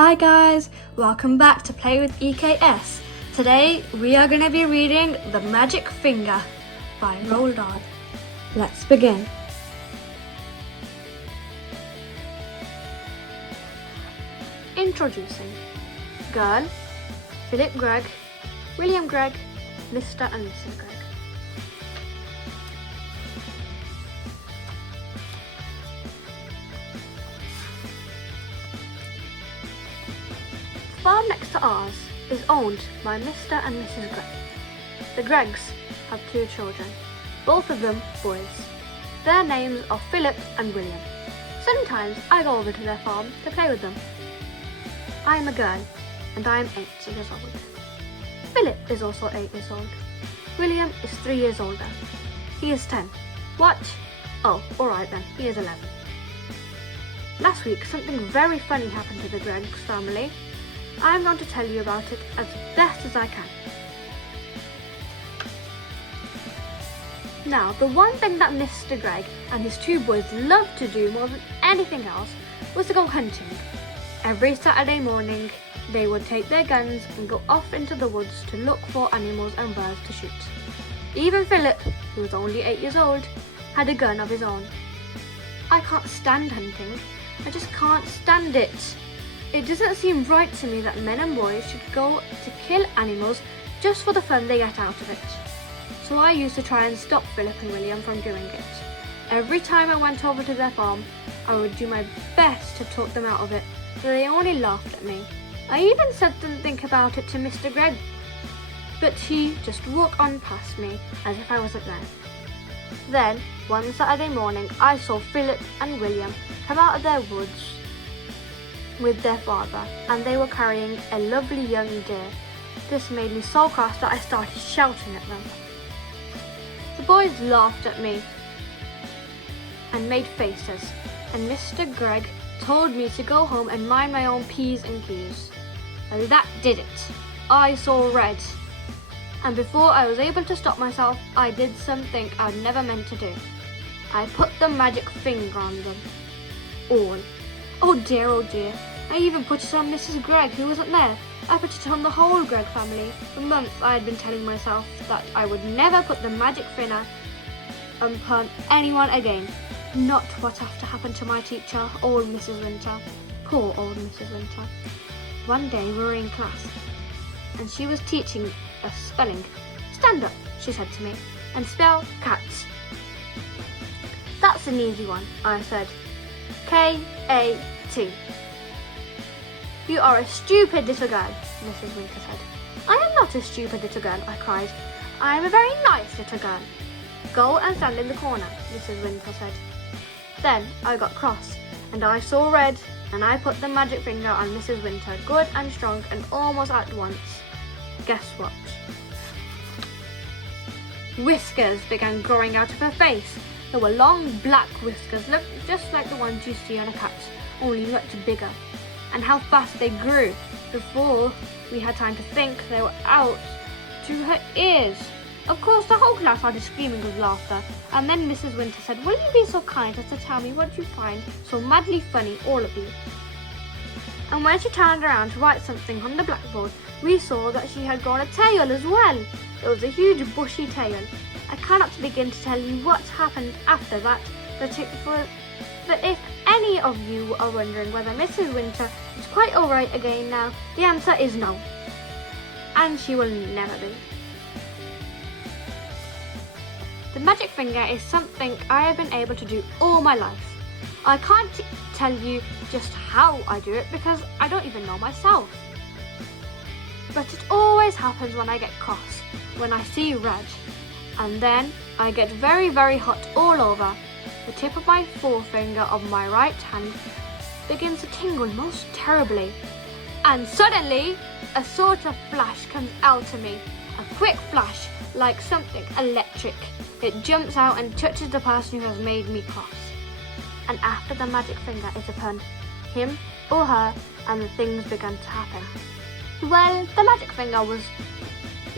Hi guys, welcome back to Play with EKS. Today we are going to be reading The Magic Finger by Roald Dahl. Let's begin. Introducing Girl, Philip Gregg, William Gregg, Mr. and Mrs. Gregg. The farm next to ours is owned by Mr. and Mrs. Gregg. The Greggs have 2 children, both of them boys. Their names are Philip and William. Sometimes I go over to their farm to play with them. I am a girl and I am 8 years old. Philip is also 8 years old. William is 3 years older. He is 10. What? Oh, alright then, he is 11. Last week something very funny happened to the Greggs family. I am going to tell you about it as best as I can. Now, the one thing that Mr. Gregg and his 2 boys loved to do more than anything else was to go hunting. Every Saturday morning, they would take their guns and go off into the woods to look for animals and birds to shoot. Even Philip, who was only 8 years old, had a gun of his own. I can't stand hunting. I just can't stand it. It doesn't seem right to me that men and boys should go to kill animals just for the fun they get out of it. So I used to try and stop Philip and William from doing it. Every time I went over to their farm, I would do my best to talk them out of it, but they only laughed at me. I even said something about it to Mr. Gregg, but he just walked on past me as if I wasn't there. Then, one Saturday morning, I saw Philip and William come out of their woods with their father, and they were carrying a lovely young deer. This made me so cross that I started shouting at them. The boys laughed at me and made faces, and Mr. Gregg told me to go home and mind my own P's and Q's. Well, that did it. I saw red. And before I was able to stop myself, I did something I'd never meant to do. I put the magic finger on them all. Oh dear, I even put it on Mrs. Gregg, who wasn't there. I put it on the whole Gregg family. For months I had been telling myself that I would never put the magic finger upon anyone again. Not what after happened to my teacher, old Mrs. Winter. Poor old Mrs. Winter. One day we were in class, and she was teaching us spelling. Stand up, she said to me, and spell cats. That's an easy one, I said. K-A-T. You are a stupid little girl, Mrs. Winter said. I am not a stupid little girl, I cried. I am a very nice little girl. Go and stand in the corner, Mrs. Winter said. Then I got cross, and I saw red, and I put the magic finger on Mrs. Winter, good and strong, and almost at once. Guess what? Whiskers began growing out of her face. There were long black whiskers, looked just like the ones you see on a cat, only much bigger. And how fast they grew! Before we had time to think, they were out to her ears. Of course, the whole class started screaming with laughter, and then Mrs. Winter said, "Will you be so kind as to tell me what you find so madly funny, all of you?" And when she turned around to write something on the blackboard, we saw that she had grown a tail as well. It was a huge bushy tail. I cannot begin to tell you what happened after that, but if any of you are wondering whether Mrs. Winter is quite alright again now, the answer is no. And she will never be. The magic finger is something I have been able to do all my life. I can't tell you just how I do it because I don't even know myself. But it always happens when I get cross, when I see red. And then I get very, very hot all over. The tip of my forefinger of my right hand begins to tingle most terribly. And suddenly, a sort of flash comes out to me. A quick flash, like something electric. It jumps out and touches the person who has made me cross. And after the magic finger is upon him or her, and the things began to happen. Well, the magic finger was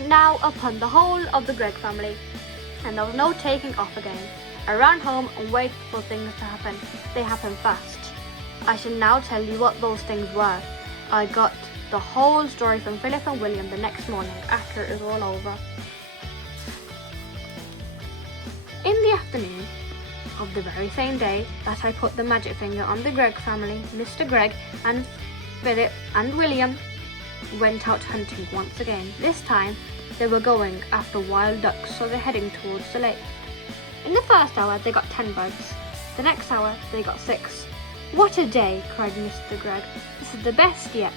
now upon the whole of the Gregg family, and there was no taking off again. I ran home and waited for things to happen. They happened fast. I shall now tell you what those things were. I got the whole story from Philip and William the next morning after it was all over. In the afternoon of the very same day that I put the magic finger on the Gregg family, Mr. Gregg and Philip and William went out hunting once again. This time they were going after wild ducks, so they're heading towards the lake. In the first hour they got 10 birds. The next hour they got 6. "What a day!" cried Mr. Gregg. "This is the best yet."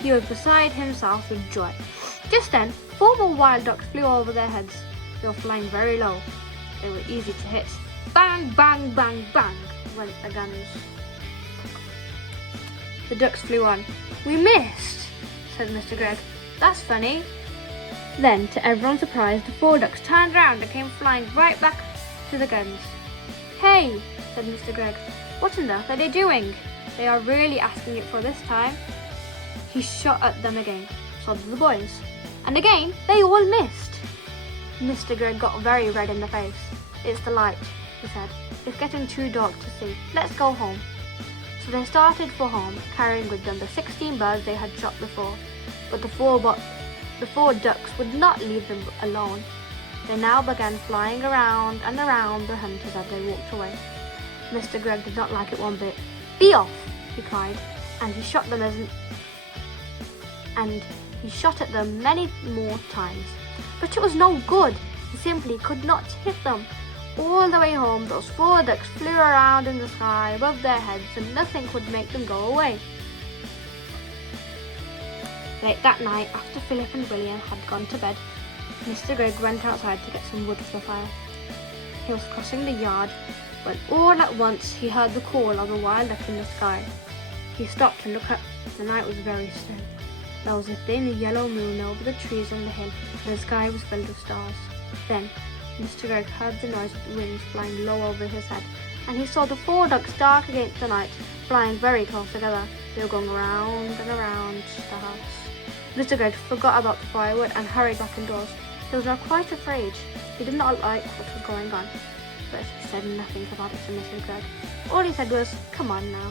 He was beside himself with joy. Just then 4 more wild ducks flew over their heads. They were flying very low. They were easy to hit. Bang, bang, bang, bang went the guns. The ducks flew on. "We missed," said Mr. Gregg. "That's funny." Then, to everyone's surprise, the 4 ducks turned around and came flying right back to the guns. "Hey," said Mr. Gregg, "what on earth are they doing? They are really asking it for this time." He shot at them again, so did the boys. And again, they all missed. Mr. Gregg got very red in the face. "It's the light," he said. "It's getting too dark to see. Let's go home." So they started for home, carrying with them the 16 birds they had shot before. But the four ducks would not leave them alone. They now began flying around and around the hunters as they walked away. Mr. Gregg did not like it one bit. "Be off!" he cried, and he shot at them many more times. But it was no good. He simply could not hit them. All the way home, those 4 ducks flew around in the sky above their heads, and nothing could make them go away. Late that night, after Philip and William had gone to bed, Mr. Gregg went outside to get some wood for the fire. He was crossing the yard when all at once he heard the call of a wild duck in the sky. He stopped to look up. The night was very still. There was a thin yellow moon over the trees on the hill, and the sky was filled with stars. Then Mr. Gregg heard the noise of the wings flying low over his head, and he saw the 4 ducks dark against the night, flying very close together. They were going round and around the house. Mr. Gregg forgot about the firewood and hurried back indoors. He was now quite afraid. He did not like what was going on, but he said nothing about it to Mrs. Gregg. All he said was, "Come on now,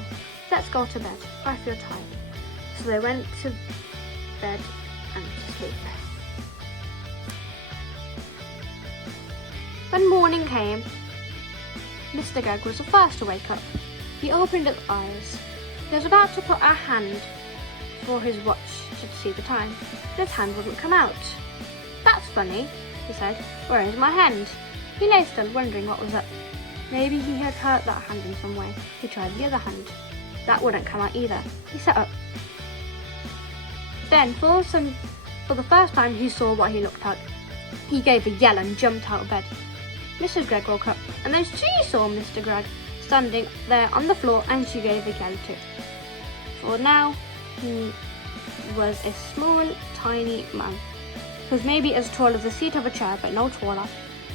let's go to bed. I feel tired." So they went to bed and to sleep. When morning came, Mr. Gregg was the first to wake up. He opened his eyes. He was about to put a hand for his watch to see the time, but his hand wouldn't come out. "That's funny," he said. "Where is my hand?" He lay still, wondering what was up. Maybe he had hurt that hand in some way. He tried the other hand. That wouldn't come out either. He sat up. Then, for the first time, he saw what he looked at. He gave a yell and jumped out of bed. Mrs. Gregg woke up, and then she saw Mr. Gregg standing there on the floor, and she gave a yell too. For now, he was a small, tiny man. He was maybe as tall as the seat of a chair, but no taller.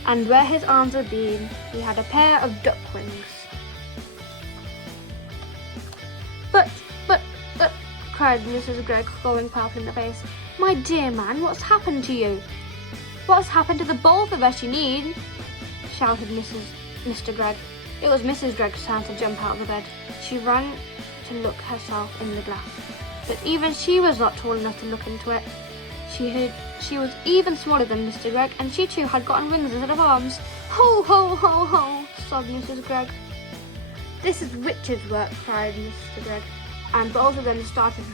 And where his arms had been, he had a pair of duck wings. But, cried Mrs. Gregg, going purple in the face. "My dear man, what's happened to you?" "What's happened to the both of us, you need?" shouted Mr. Gregg. It was Mrs. Gregg's turn to jump out of the bed. She ran to look herself in the glass, but even she was not tall enough to look into it. She was even smaller than Mr. Gregg, and she too had gotten wings instead of arms. "Ho, ho, ho, ho," sobbed Mrs. Gregg. "This is witch's work," cried Mr. Gregg, and both of them started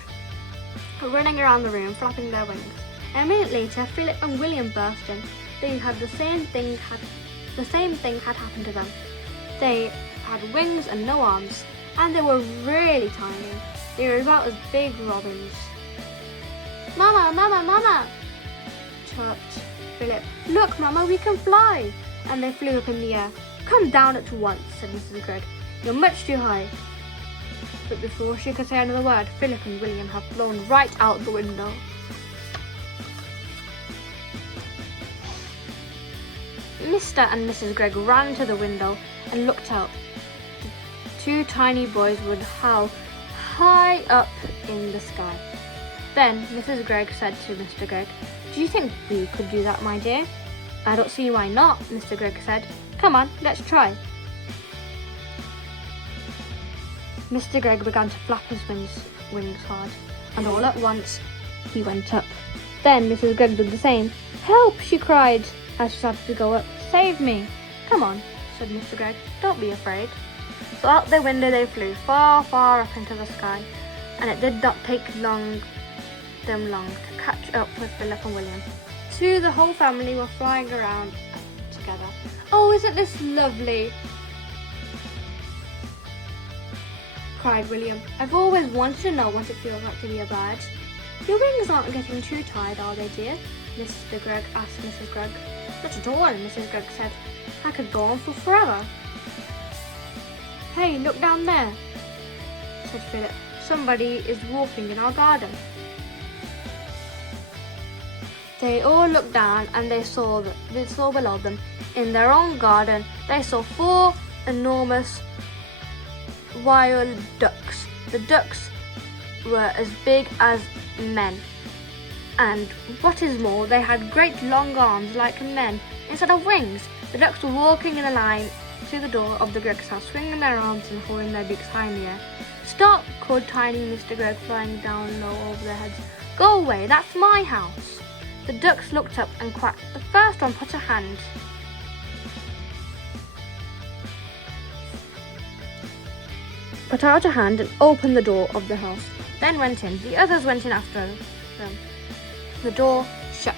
running around the room, flapping their wings. A minute later, Philip and William burst in. They had the same thing had happened to them. They had wings and no arms, and they were really tiny. They were about as big robins. "Mama, Mama, Mama!" chirped Philip. "Look, Mama, we can fly!" And they flew up in the air. "Come down at once," said Mrs. Gregg. "You're much too high." But before she could say another word, Philip and William had flown right out the window. Mr. and Mrs. Gregg ran to the window and looked out. The 2 tiny boys would howl high up in the sky. Then Mrs. Gregg said to Mr. Gregg, "Do you think we could do that, my dear?" "I don't see why not," Mr. Gregg said. "Come on, let's try." Mr. Gregg began to flap his wings. wings hard, and all at once he went up. Then Mrs. Gregg did the same. "Help!" she cried as she started to go up. "Save me!" "Come on," said Mr. Gregg. "Don't be afraid." So out the window they flew, far, far up into the sky, and it did not take them long to catch up with Philip and William. Soon the whole family were flying around together. "Oh, isn't this lovely?" cried William. "I've always wanted to know what it feels like to be a bird." "Your wings aren't getting too tired, are they, dear?" Mr. Gregg asked Mrs. Gregg. "Not at all," Mrs. Gregg said. "I could go on for forever." "Hey, look down there," said Philip. "Somebody is walking in our garden." They all looked down and they saw below them, in their own garden, they saw 4 enormous wild ducks. The ducks were as big as men, and what is more, they had great long arms like men instead of wings. The ducks were walking in a line to the door of the Greg's house, swinging their arms and holding their beaks high in the air. "Stop!" called tiny Mr. Gregg, flying down low over their heads. "Go away, that's my house." The ducks looked up and quacked. The first one put out a hand and opened the door of the house, then went in. The others went in after them. The door shut.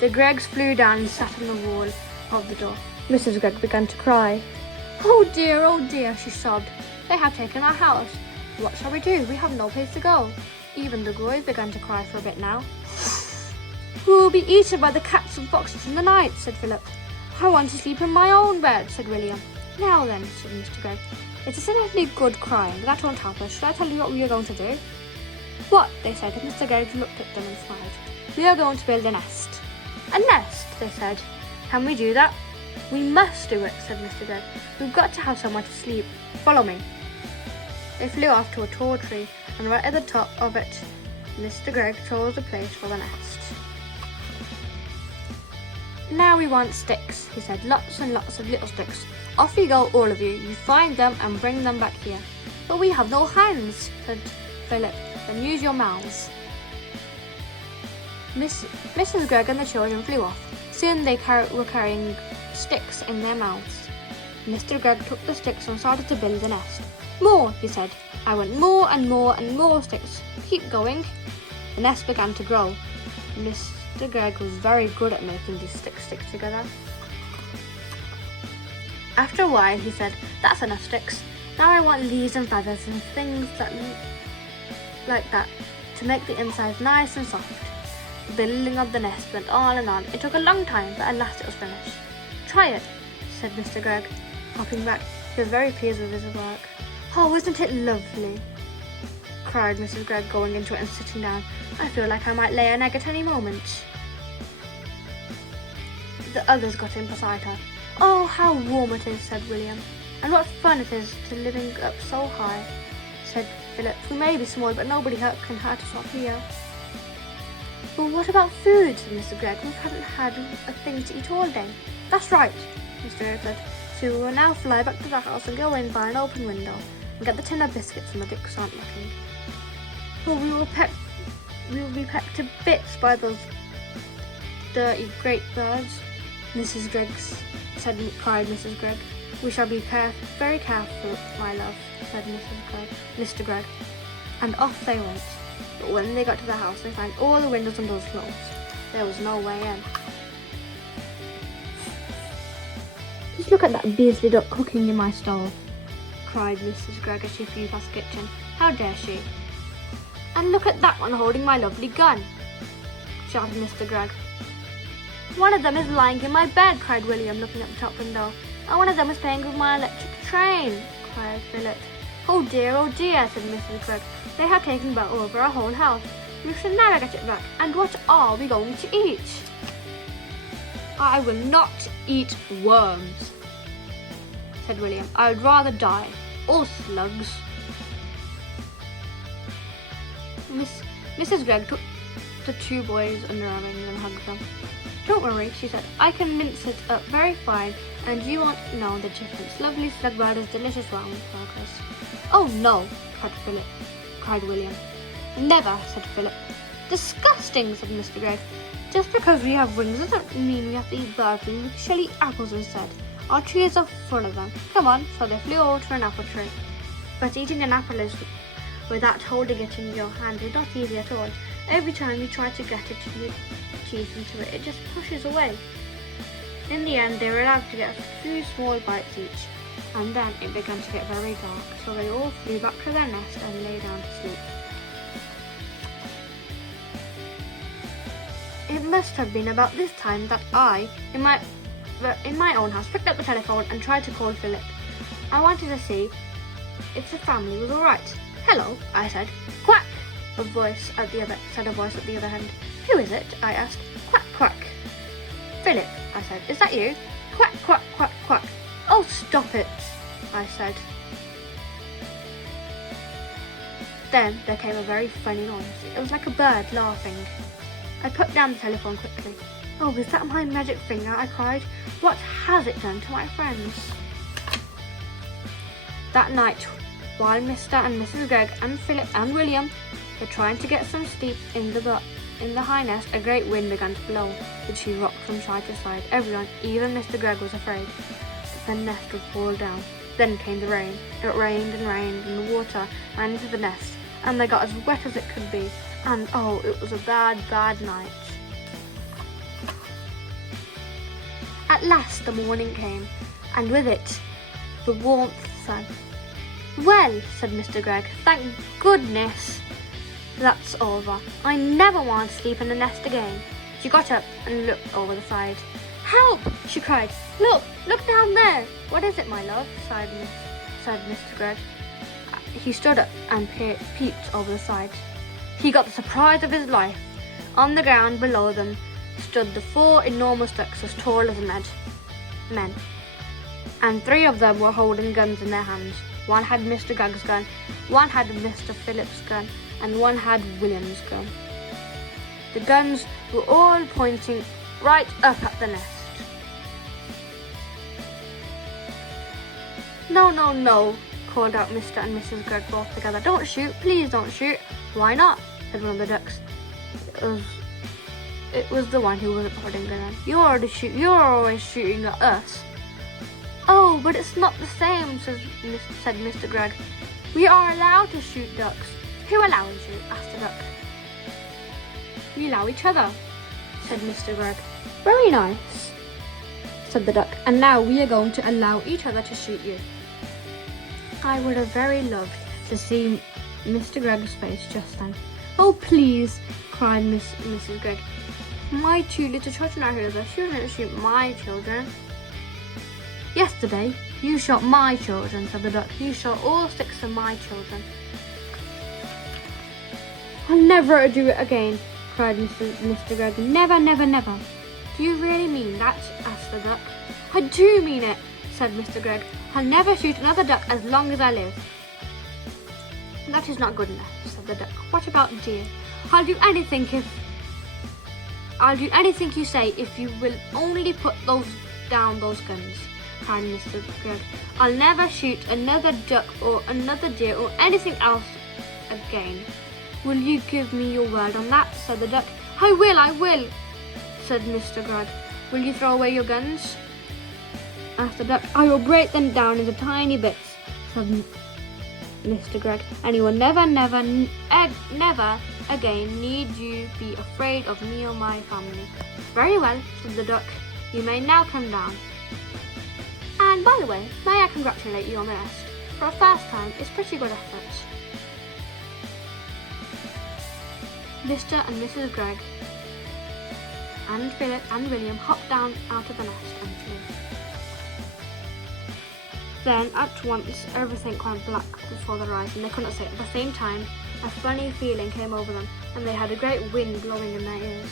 The Greggs flew down and sat on the wall of the door. Mrs. Gregg began to cry. Oh dear, she sobbed. "They have taken our house. What shall we do? We have no place to go." Even the boys began to cry for a bit now. "We will be eaten by the cats and foxes in the night," said Philip. "I want to sleep in my own bed," said William. "Now then," said Mr. Gregg, "it's a simply good crying, but that won't help us. Should I tell you what we are going to do?" "What?" they said, and Mr. Gregg looked at them and smiled. "We are going to build a nest." "A nest?" they said. "Can we do that?" "We must do it," said Mr. Gregg. "We've got to have somewhere to sleep. Follow me." They flew off to a tall tree, and right at the top of it, Mr. Gregg chose a place for the nest. "Now we want sticks," he said. "Lots and lots of little sticks. Off you go, all of you. You find them and bring them back here." "But we have no hands," said Philip. "Then use your mouths." Mrs. Gregg and the children flew off. Soon they were carrying sticks in their mouths. Mr. Gregg took the sticks and started to build the nest. "More," he said. "I want more and more and more sticks. Keep going." The nest began to grow. Mr. Gregg was very good at making these sticks stick together. After a while, he said, "That's enough sticks. Now I want leaves and feathers and things like that to make the inside nice and soft." The building of the nest went on and on. It took a long time, but at last it was finished. "Try it," said Mr. Gregg, hopping back. He was very pleased with his work. "Oh, isn't it lovely?" cried Mrs. Gregg, going into it and sitting down. "I feel like I might lay an egg at any moment." The others got in beside her. "Oh, how warm it is," said William. "And what fun it is to living up so high," said Philip. "We may be small, but nobody can hurt us up here." "Well, what about food?" said Mr. Gregg. "We haven't had a thing to eat all day." "That's right," Mr. Gregg said. "So we will now fly back to the house and go in by an open window and get the tin of biscuits and the dicks aren't looking. Well, we will be pecked to bits by those dirty great birds," cried Mrs. Gregg. "We shall be very careful, my love," said Mr. Gregg. And off they went. But when they got to the house, they found all the windows and doors closed. There was no way in. "Just look at that beastly duck cooking in my stove," cried Mrs. Gregg as she flew past the kitchen. "How dare she? And look at that one holding my lovely gun," shouted Mr. Gregg. "One of them is lying in my bed," cried William, looking at the top window. "And one of them is playing with my electric train," cried Philip. Oh dear, said Mrs. Gregg. "They have taken over our whole house. We shall never get it back. And what are we going to eat?" "I will not eat worms," said William. "I would rather die. Or slugs." Mrs. Gregg took the two boys under her wings and hugged them. "Don't worry," she said. "I can mince it up very fine, and you won't know the difference. Lovely slug bird is delicious round crackers." "Oh no," cried Philip. cried William. Never, said Philip. Disgusting, said Mr. Gregg. Just because we have wings doesn't mean we have to eat bird food. We shall eat apples instead. Our trees are full of them. Come on. So they flew over to an apple tree. But eating an apple is without holding it in your hand is not easy at all. Every time you try to get it to your teeth into it, it just pushes away. In the end, they were allowed to get a few small bites each, and then it began to get very dark, so they all flew back to their nest and lay down to sleep. It must have been about this time that I, in my own house, picked up the telephone and tried to call Philip. I wanted to see if the family was all right. Hello, I said. Quack! said a voice at the other end. Who is it? I asked. Quack, quack. Philip, I said. Is that you? Quack, quack, quack, quack. Oh, stop it, I said. Then there came a very funny noise. It was like a bird laughing. I put down the telephone quickly. Oh, is that my magic finger? I cried. What has it done to my friends? That night, while Mr. and Mrs. Gregg and Philip and William were trying to get some sleep in the high nest, a great wind began to blow. The tree rocked from side to side. Everyone, even Mr. Gregg, was afraid that the nest would fall down. Then came the rain. It rained and rained, and the water ran into the nest, and they got as wet as it could be. And oh, it was a bad, bad night. At last the morning came, and with it the warmth sun. Well, said Mr. Gregg, thank goodness that's over. I never want to sleep in a nest again. She got up and looked over the side. Help! She cried. Look down there. What is it, my love? said Mr. Gregg. He stood up and peeped over the side. He got the surprise of his life. On the ground below them stood the 4 enormous ducks as tall as men. And 3 of them were holding guns in their hands. One had Mr. Gregg's gun, one had Mr. Philip's gun, and one had William's gun. The guns were all pointing right up at the nest. No, no, no, called out Mr. and Mrs. Gregg both together. Don't shoot, please don't shoot. Why not? Said one of the ducks. It was the one who wasn't holding the gun. You're always shooting at us. Oh, but it's not the same, said Mr. Gregg. We are allowed to shoot ducks. Who allows you? asked the duck. We allow each other, said Mr. Gregg. Very nice, said the duck. And now we are going to allow each other to shoot you. I would have very loved to see Mr. Gregg's face just then. Oh, please, cried Mrs. Gregg. My 2 little children are here. She wouldn't shoot my children. Yesterday, you shot my children, said the duck. You shot all 6 of my children. I'll never do it again, cried Mr. Gregg. Never, never, never. Do you really mean that? asked the duck. I do mean it, said Mr. Gregg. I'll never shoot another duck as long as I live. That is not good enough, said the duck. What about deer? I'll do anything you say if you will only put down those guns, cried Mr. Gregg. I'll never shoot another duck or another deer or anything else again. Will you give me your word on that? said the duck. I will, said Mr. Gregg. Will you throw away your guns? asked the duck. I will break them down into tiny bits, said Mr. Gregg, and you will never again need you be afraid of me or my family. Very well, said the duck. You may now come down. And by the way, may I congratulate you on the nest? For a first time, it's pretty good effort. Mr. and Mrs. Gregg and Philip and William hopped down out of the nest and flew. Then, at once, everything went black before their eyes, and they couldn't see it. At the same time, a funny feeling came over them, and they had a great wind blowing in their ears.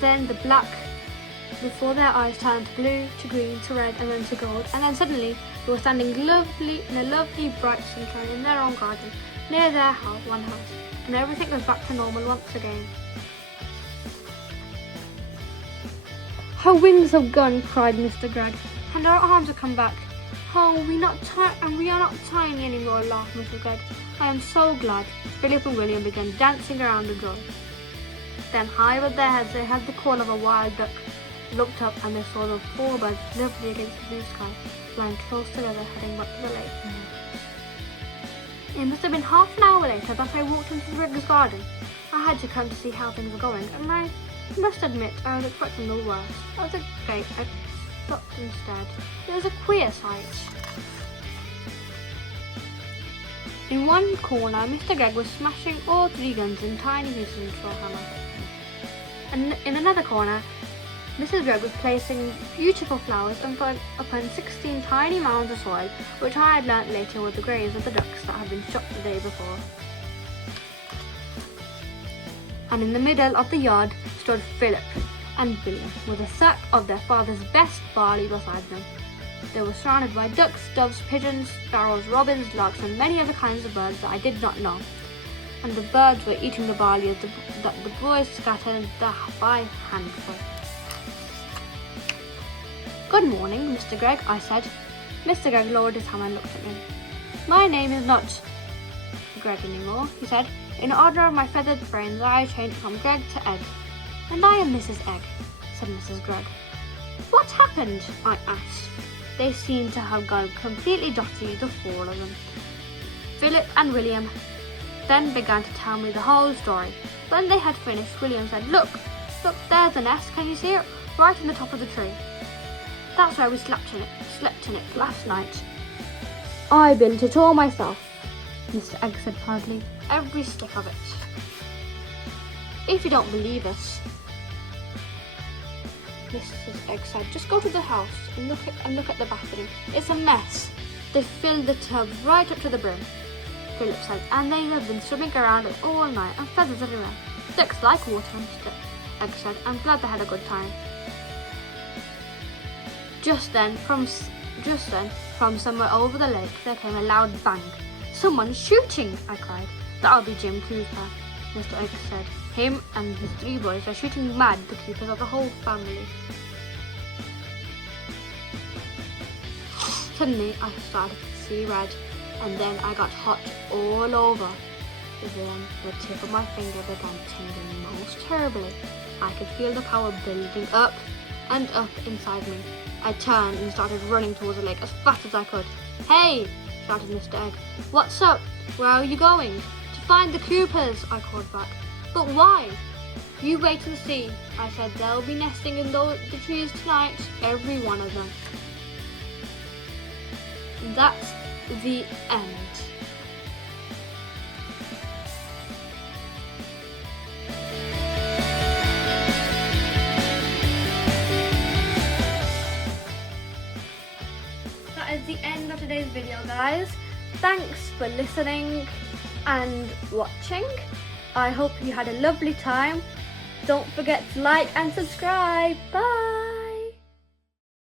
Then the black before their eyes turned to blue, to green, to red, and then to gold. And then suddenly, they were standing in a lovely bright sunshine in their own garden, near their one house, and everything was back to normal once again. Her wings have gone, cried Mr. Gregg. and our arms would come back. Oh, we are not tiny anymore, laughed Mrs. Gregg. I am so glad. Philip and William began dancing around the joy. Then high above their heads they heard the call of a wild duck. They looked up and they saw the 4 birds lovely against the blue sky, flying close together, heading back to the lake. It must have been half an hour later that I walked into the Greggs' garden. I had to come to see how things were going, and I must admit I was expecting the worst. As a gate, I stopped instead. It was a queer sight. In one corner, Mr. Gregg was smashing all 3 guns in tiny pieces into a hammer. And in another corner, Mrs. Gregg was placing beautiful flowers upon 16 tiny mounds of soil, which I had learnt later were the graves of the ducks that had been shot the day before. And in the middle of the yard stood Philip and William, with a sack of their father's best barley beside them. They were surrounded by ducks, doves, pigeons, sparrows, robins, larks, and many other kinds of birds that I did not know. And the birds were eating the barley that the boys scattered by handful. Good morning, Mr. Gregg, I said. Mr. Gregg lowered his hammer and looked at me. My name is not Gregg anymore, he said. In honor of my feathered friends, I changed from Gregg to Egg. And I am Mrs. Egg, said Mrs. Gregg. What happened? I asked. They seemed to have gone completely dotty, the 4 of them. Philip and William then began to tell me the whole story. When they had finished, William said, Look, there's the nest, can you see it? Right in the top of the tree. That's where we slept in it last night. I built it all myself, Mr. Egg said proudly, every stick of it. If you don't believe us, Mrs. Egg said, just go to the house and look at the bathroom. It's a mess. They filled the tub right up to the brim, Philip said, and they have been swimming around it all night and feathers everywhere. Ducks like water, Mr. Egg said. I'm glad they had a good time. Just then, from somewhere over the lake, there came a loud bang. Someone's shooting, I cried. That'll be Jim Cooper, Mr. Egg said. Him and his 3 boys are shooting mad the keepers of the whole family. Suddenly, I started to see red, and then I got hot all over. Then the tip of my finger began tingling most terribly. I could feel the power building up and up inside me. I turned and started running towards the lake as fast as I could. Hey! Shouted Mr. Egg. What's up? Where are you going? To find the Coopers, I called back. But why? You wait and see, I said. They'll be nesting in the trees tonight, every one of them. That's the end. That is the end of today's video, guys. Thanks for listening and watching. I hope you had a lovely time. Don't forget to like and subscribe. Bye!